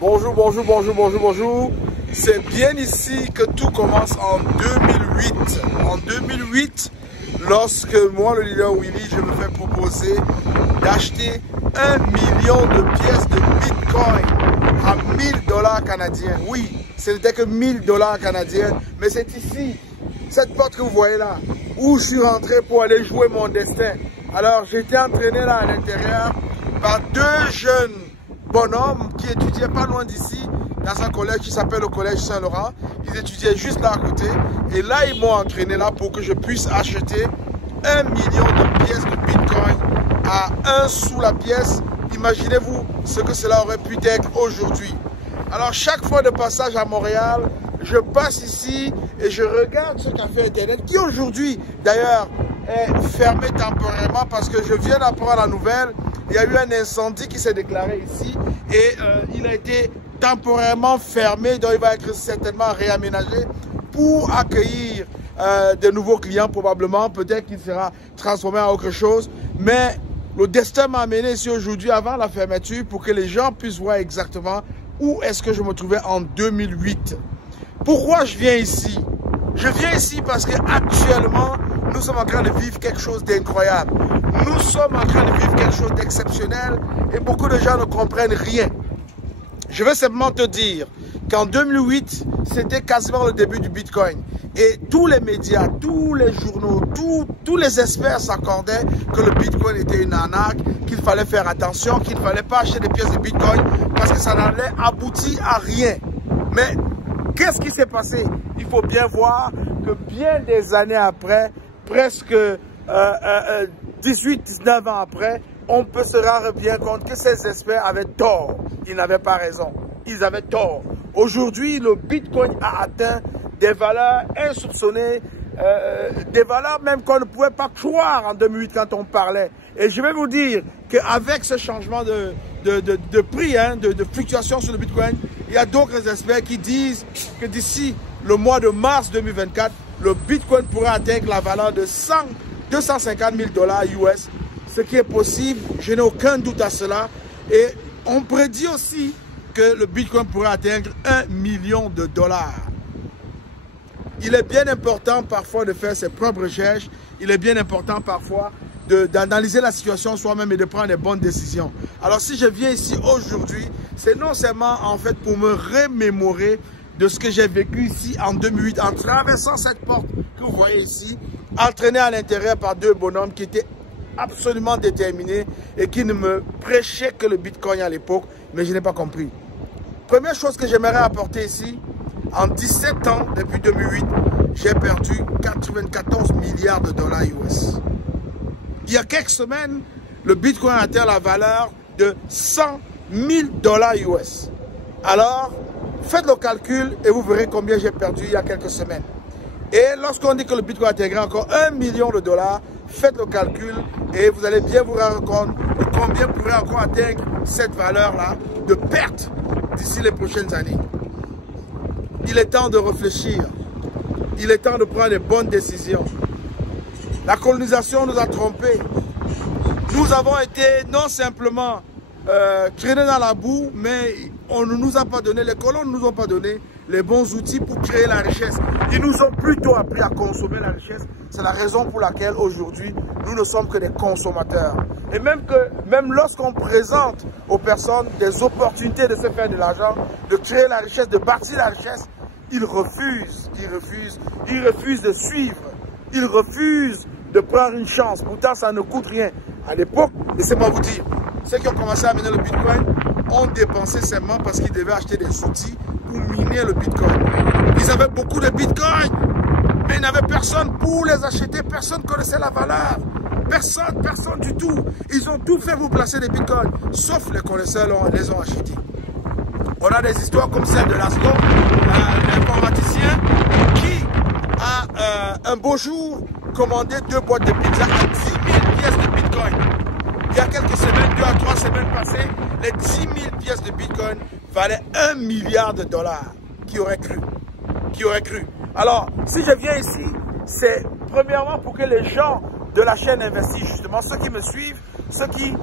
Bonjour, bonjour, bonjour, bonjour, bonjour. C'est bien ici que tout commence en 2008. En 2008, lorsque moi, le leader Willy, je me fais proposer d'acheter 1 million de pièces de Bitcoin à 1000 $ canadiens. Oui, ce n'était que 1000 $ canadiens, mais c'est ici, cette porte que vous voyez là, où je suis rentré pour aller jouer mon destin. Alors, j'étais entraîné là à l'intérieur par deux jeunes bonhommes qui étudiaient pas loin d'ici, dans un collège qui s'appelle le collège Saint-Laurent. Ils étudiaient juste là à côté. Et là, ils m'ont entraîné là pour que je puisse acheter 1 million de pièces de Bitcoin à 1 sou la pièce. Imaginez-vous ce que cela aurait pu être aujourd'hui. Alors, chaque fois de passage à Montréal, je passe ici et je regarde ce café Internet qui aujourd'hui, d'ailleurs, est fermé temporairement parce que je viens d'apprendre la nouvelle. Il y a eu un incendie qui s'est déclaré ici et il a été temporairement fermé, donc il va être certainement réaménagé pour accueillir de nouveaux clients probablement. Peut-être qu'il sera transformé en autre chose. Mais le destin m'a amené ici aujourd'hui avant la fermeture pour que les gens puissent voir exactement où est-ce que je me trouvais en 2008. Pourquoi je viens ici? Je viens ici parce qu'actuellement, nous sommes en train de vivre quelque chose d'incroyable. Nous sommes en train de vivre quelque chose d'exceptionnel et beaucoup de gens ne comprennent rien. Je veux simplement te dire qu'en 2008, c'était quasiment le début du Bitcoin. Et tous les médias, tous les journaux, tous les experts s'accordaient que le Bitcoin était une arnaque, qu'il fallait faire attention, qu'il ne fallait pas acheter des pièces de Bitcoin parce que ça n'allait aboutir à rien. Mais qu'est-ce qui s'est passé? Il faut bien voir que bien des années après, presque 18-19 ans après, on peut se rendre bien compte que ces experts avaient tort. Ils n'avaient pas raison. Ils avaient tort. Aujourd'hui, le Bitcoin a atteint des valeurs insoupçonnées, des valeurs même qu'on ne pouvait pas croire en 2008 quand on parlait. Et je vais vous dire qu'avec ce changement de prix, de fluctuation sur le Bitcoin, il y a d'autres experts qui disent que d'ici le mois de mars 2024, le Bitcoin pourrait atteindre la valeur de 250 000 $ US, ce qui est possible, je n'ai aucun doute à cela. Et on prédit aussi que le Bitcoin pourrait atteindre 1 million de $. Il est bien important parfois de faire ses propres recherches, il est bien important parfois d'analyser la situation soi-même et de prendre les bonnes décisions. Alors si je viens ici aujourd'hui, c'est non seulement en fait pour me remémorer de ce que j'ai vécu ici en 2008 en traversant cette porte que vous voyez ici, entraîné à l'intérieur par deux bonhommes qui étaient absolument déterminés et qui ne me prêchaient que le Bitcoin à l'époque, mais je n'ai pas compris. Première chose que j'aimerais apporter ici, en 17 ans, depuis 2008, j'ai perdu 94 milliards de $ US. Il y a quelques semaines, le Bitcoin a atteint la valeur de 100 000 $ US. Alors, faites le calcul et vous verrez combien j'ai perdu il y a quelques semaines. Et lorsqu'on dit que le Bitcoin a intégré encore 1 million de $, faites le calcul et vous allez bien vous rendre compte de combien pourrait encore atteindre cette valeur-là de perte d'ici les prochaines années. Il est temps de réfléchir. Il est temps de prendre les bonnes décisions. La colonisation nous a trompés. Nous avons été non simplement traînés dans la boue, mais on ne nous a pas donné, les colons ne nous ont pas donné les bons outils pour créer la richesse. Ils nous ont plutôt appris à consommer la richesse. C'est la raison pour laquelle aujourd'hui, nous ne sommes que des consommateurs. Et même lorsqu'on présente aux personnes des opportunités de se faire de l'argent, de créer la richesse, de bâtir la richesse, ils refusent de suivre. Ils refusent de prendre une chance. Pourtant, ça ne coûte rien. À l'époque, laissez-moi vous dire, ceux qui ont commencé à miner le Bitcoin ont dépensé seulement parce qu'ils devaient acheter des outils pour miner le Bitcoin. Ils avaient beaucoup de Bitcoin, mais il n'y avait personne pour les acheter. Personne ne connaissait la valeur. Personne du tout. Ils ont tout fait pour placer des Bitcoins, sauf les connaisseurs les ont achetés. On a des histoires comme celle de Lasco, l'informaticien qui a un beau jour commandé 2 boîtes de pizza à 10 000 pièces de Bitcoin. Il y a quelques semaines, 2 à 3 semaines passées, les 10 000 pièces de Bitcoin valaient 1 milliard de $. Qui aurait cru? Qui aurait cru? Alors, si je viens ici, c'est premièrement pour que les gens de la chaîne investissent, justement, ceux qui me suivent, ceux qui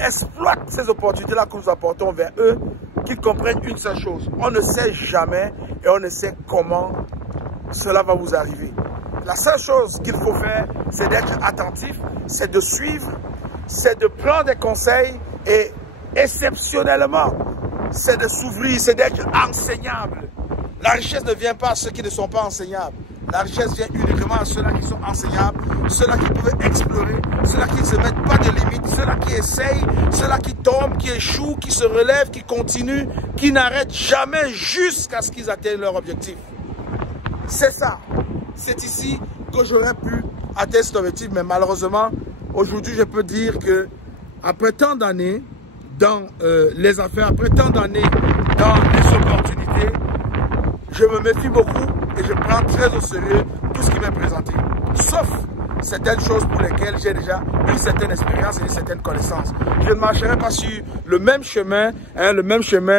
exploitent ces opportunités-là que nous apportons vers eux, qu'ils comprennent une seule chose. On ne sait jamais et on ne sait comment cela va vous arriver. La seule chose qu'il faut faire, c'est d'être attentif, c'est de suivre, c'est de prendre des conseils et exceptionnellement, c'est de s'ouvrir, c'est d'être enseignable. La richesse ne vient pas à ceux qui ne sont pas enseignables. La richesse vient uniquement à ceux-là qui sont enseignables, ceux-là qui peuvent explorer, ceux-là qui ne se mettent pas de limites, ceux-là qui essayent, ceux-là qui tombent, qui échouent, qui se relèvent, qui continuent, qui n'arrêtent jamais jusqu'à ce qu'ils atteignent leur objectif. C'est ça. C'est ici que j'aurais pu atteindre cet objectif, mais malheureusement, aujourd'hui, je peux dire que après tant d'années dans les affaires, après tant d'années dans les opportunités, je me méfie beaucoup et je prends très au sérieux tout ce qui m'est présenté. Sauf certaines choses pour lesquelles j'ai déjà une certaine expérience et une certaine connaissance. Je ne marcherai pas sur le même chemin,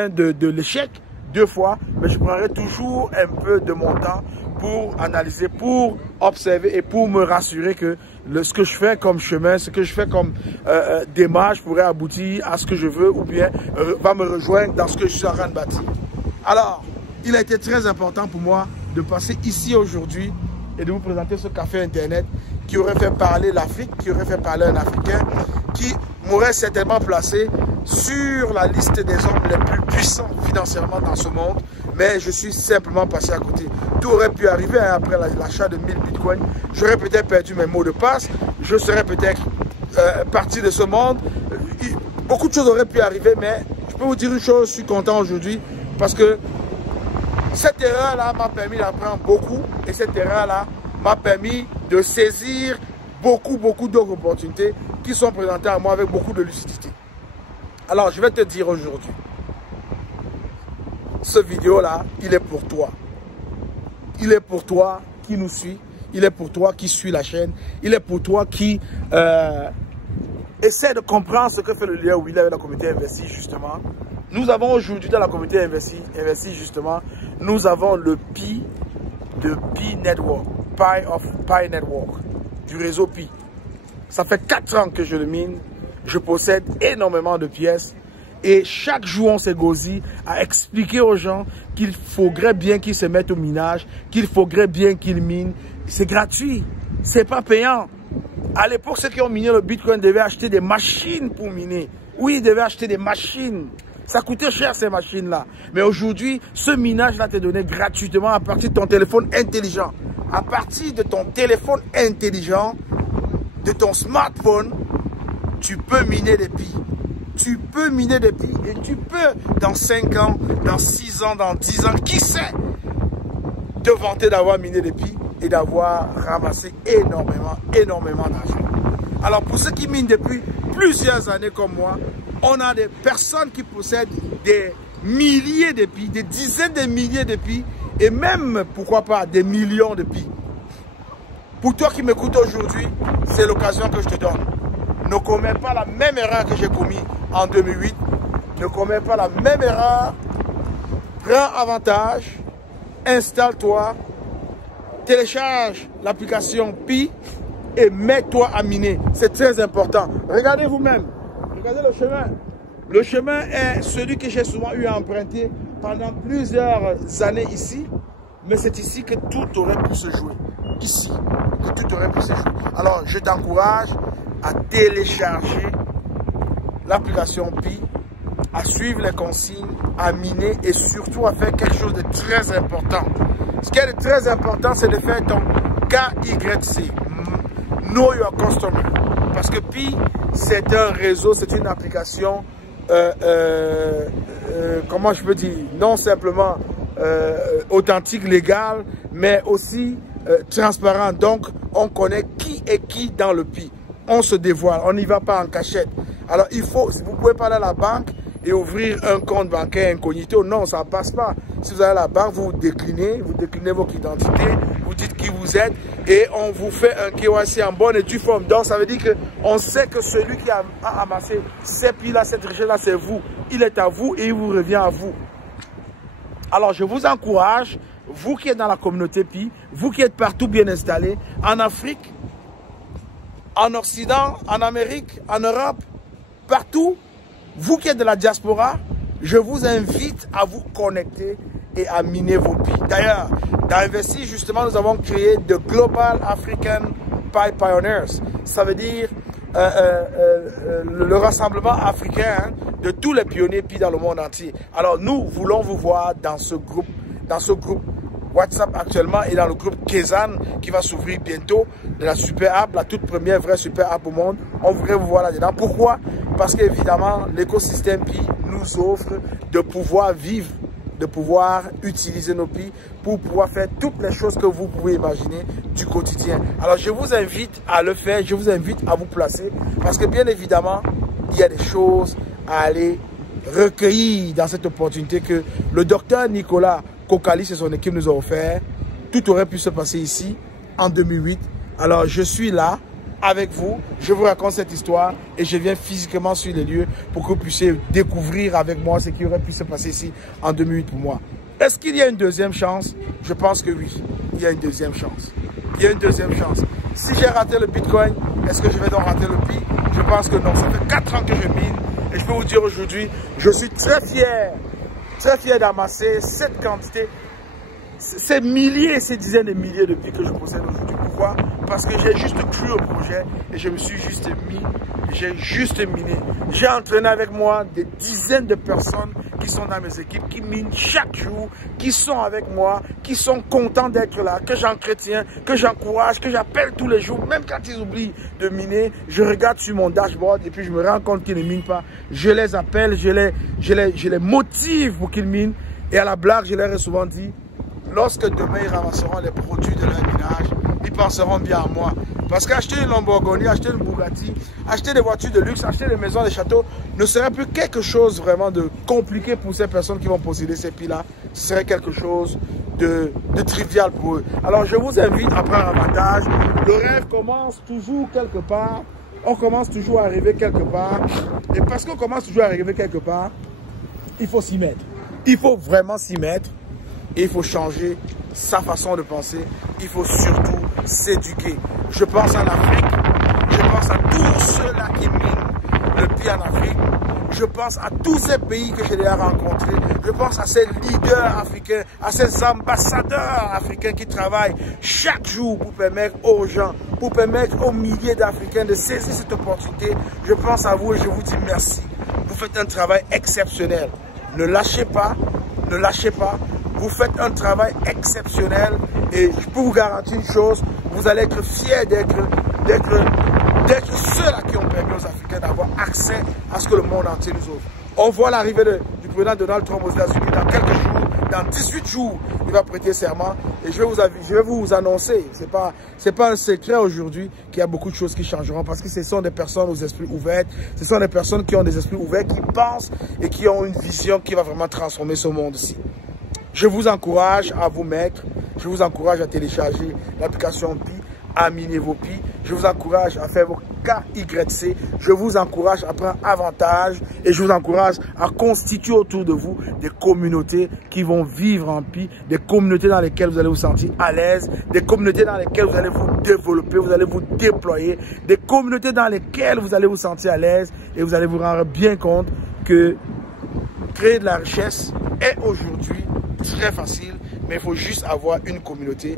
de l'échec 2 fois, mais je prendrai toujours un peu de mon temps pour analyser, pour observer et pour me rassurer que ce que je fais comme chemin, ce que je fais comme démarche pourrait aboutir à ce que je veux ou bien va me rejoindre dans ce que je suis en train de bâtir. Alors, il a été très important pour moi de passer ici aujourd'hui et de vous présenter ce café internet qui aurait fait parler l'Afrique, qui aurait fait parler un Africain, qui m'aurait certainement placé sur la liste des hommes les plus puissants financièrement dans ce monde, mais je suis simplement passé à côté. Tout aurait pu arriver après l'achat de 1000 bitcoins. J'aurais peut-être perdu mes mots de passe, je serais peut-être parti de ce monde. Beaucoup de choses auraient pu arriver, mais je peux vous dire une chose, je suis content aujourd'hui parce que cette erreur-là m'a permis d'apprendre beaucoup et cette erreur-là m'a permis de saisir beaucoup d'autres opportunités qui sont présentées à moi avec beaucoup de lucidité. Alors, je vais te dire aujourd'hui, ce vidéo-là, il est pour toi. Il est pour toi qui nous suit, il est pour toi qui suit la chaîne, il est pour toi qui essaie de comprendre ce que fait le leader Willy avec la communauté Investi, justement. Nous avons aujourd'hui dans la communauté Investi, justement, nous avons le Pi de Pi Network, Pi Network, du réseau Pi. Ça fait 4 ans que je le mine, je possède énormément de pièces et chaque jour on s'égosille à expliquer aux gens qu'il faudrait bien qu'ils se mettent au minage, qu'il faudrait bien qu'ils minent. C'est gratuit, c'est pas payant. À l'époque, ceux qui ont miné le Bitcoin devaient acheter des machines pour miner. Oui, ils devaient acheter des machines. Ça coûtait cher ces machines-là. Mais aujourd'hui, ce minage-là t'est donné gratuitement à partir de ton téléphone intelligent. À partir de ton téléphone intelligent, de ton smartphone, tu peux miner des Pi. Tu peux miner des Pi et tu peux, dans 5 ans, dans 6 ans, dans 10 ans, qui sait, te vanter d'avoir miné des Pi et d'avoir ramassé énormément d'argent. Alors pour ceux qui minent depuis plusieurs années comme moi, on a des personnes qui possèdent des milliers de Pi, des dizaines de milliers de Pi et même, pourquoi pas, des millions de Pi. Pour toi qui m'écoutes aujourd'hui, c'est l'occasion que je te donne. Ne commets pas la même erreur que j'ai commise en 2008. Ne commets pas la même erreur. Prends avantage, installe-toi, télécharge l'application Pi et mets-toi à miner. C'est très important. Regardez vous-même. Regardez le chemin. Le chemin est celui que j'ai souvent eu à emprunter pendant plusieurs années ici. Mais c'est ici que tout aurait pu se jouer. Ici, que tout aurait pu se jouer. Alors, je t'encourage à télécharger l'application Pi, à suivre les consignes, à miner et surtout à faire quelque chose de très important. Ce qui est très important, c'est de faire ton KYC, Know Your Customer. Parce que Pi, c'est un réseau, c'est une application, comment je peux dire, non simplement authentique, légale, mais aussi transparent. Donc, on connaît qui est qui dans le Pi. On se dévoile, on n'y va pas en cachette. Alors, il faut, vous pouvez pas aller à la banque et ouvrir un compte bancaire incognito. Non, ça ne passe pas. Si vous allez à la banque, vous déclinez votre identité, vous dites qui vous êtes et on vous fait un KYC en bonne et due forme. Donc, ça veut dire qu'on sait que celui qui a amassé ces Pi-là, cette richesse-là, c'est vous. Il est à vous et il vous revient à vous. Alors, je vous encourage, vous qui êtes dans la communauté Pi, vous qui êtes partout bien installés, en Afrique, en Occident, en Amérique, en Europe, partout, vous qui êtes de la diaspora, je vous invite à vous connecter et à miner vos billes. D'ailleurs, dans Investi, justement, nous avons créé The Global African Pi Pioneers. Ça veut dire le rassemblement africain de tous les pionniers Pi dans le monde entier. Alors, nous voulons vous voir dans ce groupe WhatsApp actuellement et dans le groupe Kezan qui va s'ouvrir bientôt, de la super app, la toute première vraie super app au monde. On voudrait vous voir là-dedans. Pourquoi? Parce qu'évidemment, l'écosystème Pi nous offre de pouvoir vivre, de pouvoir utiliser nos Pi pour pouvoir faire toutes les choses que vous pouvez imaginer du quotidien. Alors, je vous invite à le faire, je vous invite à vous placer parce que bien évidemment, il y a des choses à aller recueillir dans cette opportunité que le docteur Nicolas Kokalis et son équipe nous ont offert. Tout aurait pu se passer ici en 2008. Alors, je suis là avec vous, je vous raconte cette histoire et je viens physiquement sur les lieux pour que vous puissiez découvrir avec moi ce qui aurait pu se passer ici en 2008 pour moi. Est-ce qu'il y a une deuxième chance? Je pense que oui, il y a une deuxième chance. Il y a une deuxième chance. Si j'ai raté le Bitcoin, est-ce que je vais donc rater le Pi? Je pense que non. Ça fait 4 ans que je mine et je peux vous dire aujourd'hui, je suis très fier d'amasser cette quantité, ces milliers, ces dizaines de milliers de Pi que je possède aujourd'hui. Pourquoi? Parce que j'ai juste cru au projet et je me suis juste mis, j'ai juste miné. J'ai entraîné avec moi des dizaines de personnes qui sont dans mes équipes, qui minent chaque jour, qui sont avec moi, qui sont contents d'être là, que j'entretiens, que j'encourage, que j'appelle tous les jours. Même quand ils oublient de miner, je regarde sur mon dashboard et puis je me rends compte qu'ils ne minent pas. Je les appelle, je les motive pour qu'ils minent. Et à la blague, je leur ai souvent dit, lorsque demain ils ramasseront les produits de leur minage, ils penseront bien à moi. Parce qu'acheter une Lamborghini, acheter une Bugatti, acheter des voitures de luxe, acheter des maisons, des châteaux, ne serait plus quelque chose vraiment de compliqué pour ces personnes qui vont posséder ces Pi-là. Ce serait quelque chose de trivial pour eux. Alors je vous invite à prendre avantage. Le rêve commence toujours quelque part. On commence toujours à arriver quelque part. Et parce qu'on commence toujours à arriver quelque part, il faut s'y mettre. Il faut vraiment s'y mettre. Et il faut changer sa façon de penser. Il faut surtout s'éduquer. Je pense à l'Afrique. Je pense à tous ceux-là qui minent le Pi en Afrique. Je pense à tous ces pays que j'ai déjà rencontrés. Je pense à ces leaders africains, à ces ambassadeurs africains qui travaillent chaque jour pour permettre aux gens, pour permettre aux milliers d'Africains de saisir cette opportunité. Je pense à vous et je vous dis merci. Vous faites un travail exceptionnel. Ne lâchez pas, ne lâchez pas. Vous faites un travail exceptionnel et je peux vous garantir une chose, vous allez être fiers d'être ceux-là qui ont permis aux Africains d'avoir accès à ce que le monde entier nous offre. On voit l'arrivée du président Donald Trump aux États-Unis dans quelques jours, dans 18 jours, il va prêter serment et je vais vous annoncer, c'est pas un secret aujourd'hui qu'il y a beaucoup de choses qui changeront parce que ce sont des personnes aux esprits ouverts, ce sont des personnes qui ont des esprits ouverts, qui pensent et qui ont une vision qui va vraiment transformer ce monde-ci. Je vous encourage à vous mettre, je vous encourage à télécharger l'application Pi, à miner vos Pi, je vous encourage à faire vos KYC, je vous encourage à prendre avantage et je vous encourage à constituer autour de vous des communautés qui vont vivre en Pi, des communautés dans lesquelles vous allez vous sentir à l'aise, des communautés dans lesquelles vous allez vous développer, vous allez vous déployer, des communautés dans lesquelles vous allez vous sentir à l'aise et vous allez vous rendre bien compte que créer de la richesse est aujourd'hui très facile, mais il faut juste avoir une communauté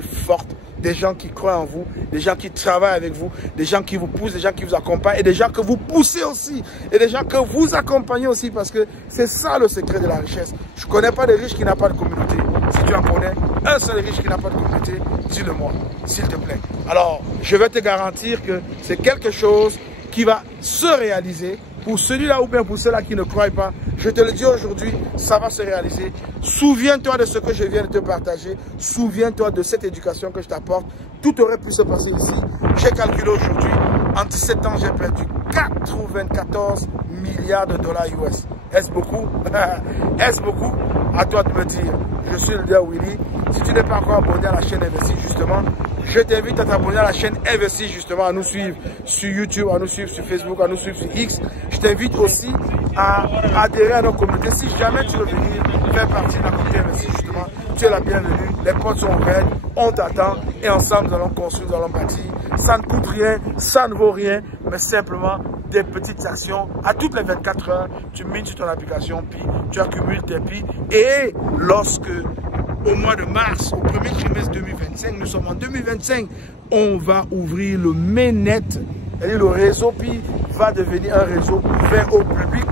forte, des gens qui croient en vous, des gens qui travaillent avec vous, des gens qui vous poussent, des gens qui vous accompagnent et des gens que vous poussez aussi et des gens que vous accompagnez aussi parce que c'est ça le secret de la richesse. Je ne connais pas de riche qui n'a pas de communauté. Si tu en connais un seul riche qui n'a pas de communauté, dis-le-moi, s'il te plaît. Alors, je vais te garantir que c'est quelque chose qui va se réaliser. Pour celui-là ou bien pour ceux-là qui ne croient pas, je te le dis aujourd'hui, ça va se réaliser. Souviens-toi de ce que je viens de te partager. Souviens-toi de cette éducation que je t'apporte. Tout aurait pu se passer ici. J'ai calculé aujourd'hui, en 17 ans, j'ai perdu 94 milliards de dollars US. Est-ce beaucoup? Est-ce beaucoup? À toi de me dire. Je suis le leader Willy. Si tu n'es pas encore abonné à la chaîne Investi, justement, je t'invite à t'abonner à la chaîne Investi, justement, à nous suivre sur YouTube, à nous suivre sur Facebook, à nous suivre sur X. Je t'invite aussi à adhérer à nos communautés. Si jamais tu veux venir faire partie de la communauté Investi, justement, tu es la bienvenue. Les portes sont ouvertes, on t'attend et ensemble nous allons construire, nous allons bâtir. Ça ne coûte rien, ça ne vaut rien, mais simplement des petites actions. À toutes les 24 heures, tu mets sur ton application Pi, tu accumules tes Pi. Et lorsque, au mois de mars, au premier trimestre 2025, nous sommes en 2025, on va ouvrir le mainnet. C'est-à-dire le réseau Pi va devenir un réseau ouvert au public.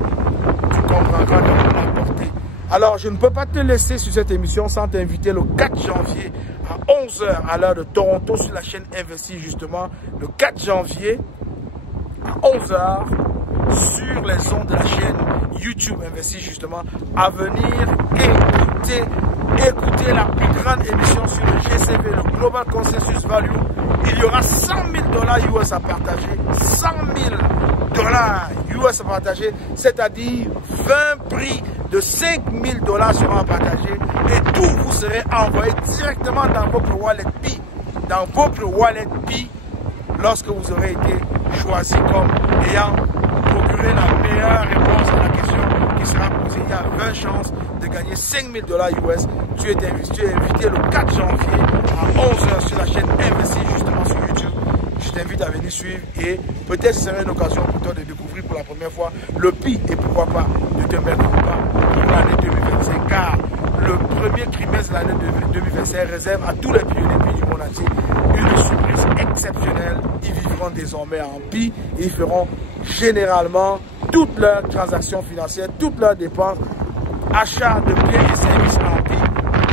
Tu comprendras de la portée. Alors, je ne peux pas te laisser sur cette émission sans t'inviter le 4 janvier à 11 h à l'heure de Toronto sur la chaîne Investir justement. Le 4 janvier à 11 h sur les ondes de la chaîne YouTube Investir justement à venir écouter la plus grande émission sur le GCV, le Global Consensus Value. Il y aura 100 000 $ US à partager, 100 000 $ US à partager, c'est-à-dire 20 prix de 5 000 $ seront à partager et tout vous serez envoyé directement dans votre wallet Pi, lorsque vous aurez été choisi comme ayant procuré la meilleure réponse à la question qui sera posée. Il y a 20 chances de gagner 5 000 $ US. Tu es invité le 4 janvier à 11 h sur la chaîne Investir justement sur YouTube. Je t'invite à venir suivre et peut-être ce serait une occasion pour toi de découvrir pour la première fois le Pi et pourquoi pas de te mettre en pas pour l'année 2025 car le premier trimestre de l'année 2025 réserve à tous les pionniers Pi du monde entier une surprise exceptionnelle. Ils vivront désormais en Pi et ils feront généralement toutes leurs transactions financières, toutes leurs dépenses, achats de biens et services en Pi.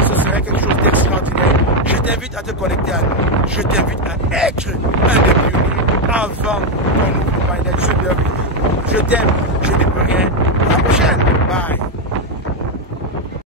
Ce serait quelque chose d'extraordinaire. Je t'invite à te connecter à nous. Je t'invite à être un des pionniers avant qu'on ouvre le mindset. Je t'aime, je ne peux rien. À la prochaine. Bye.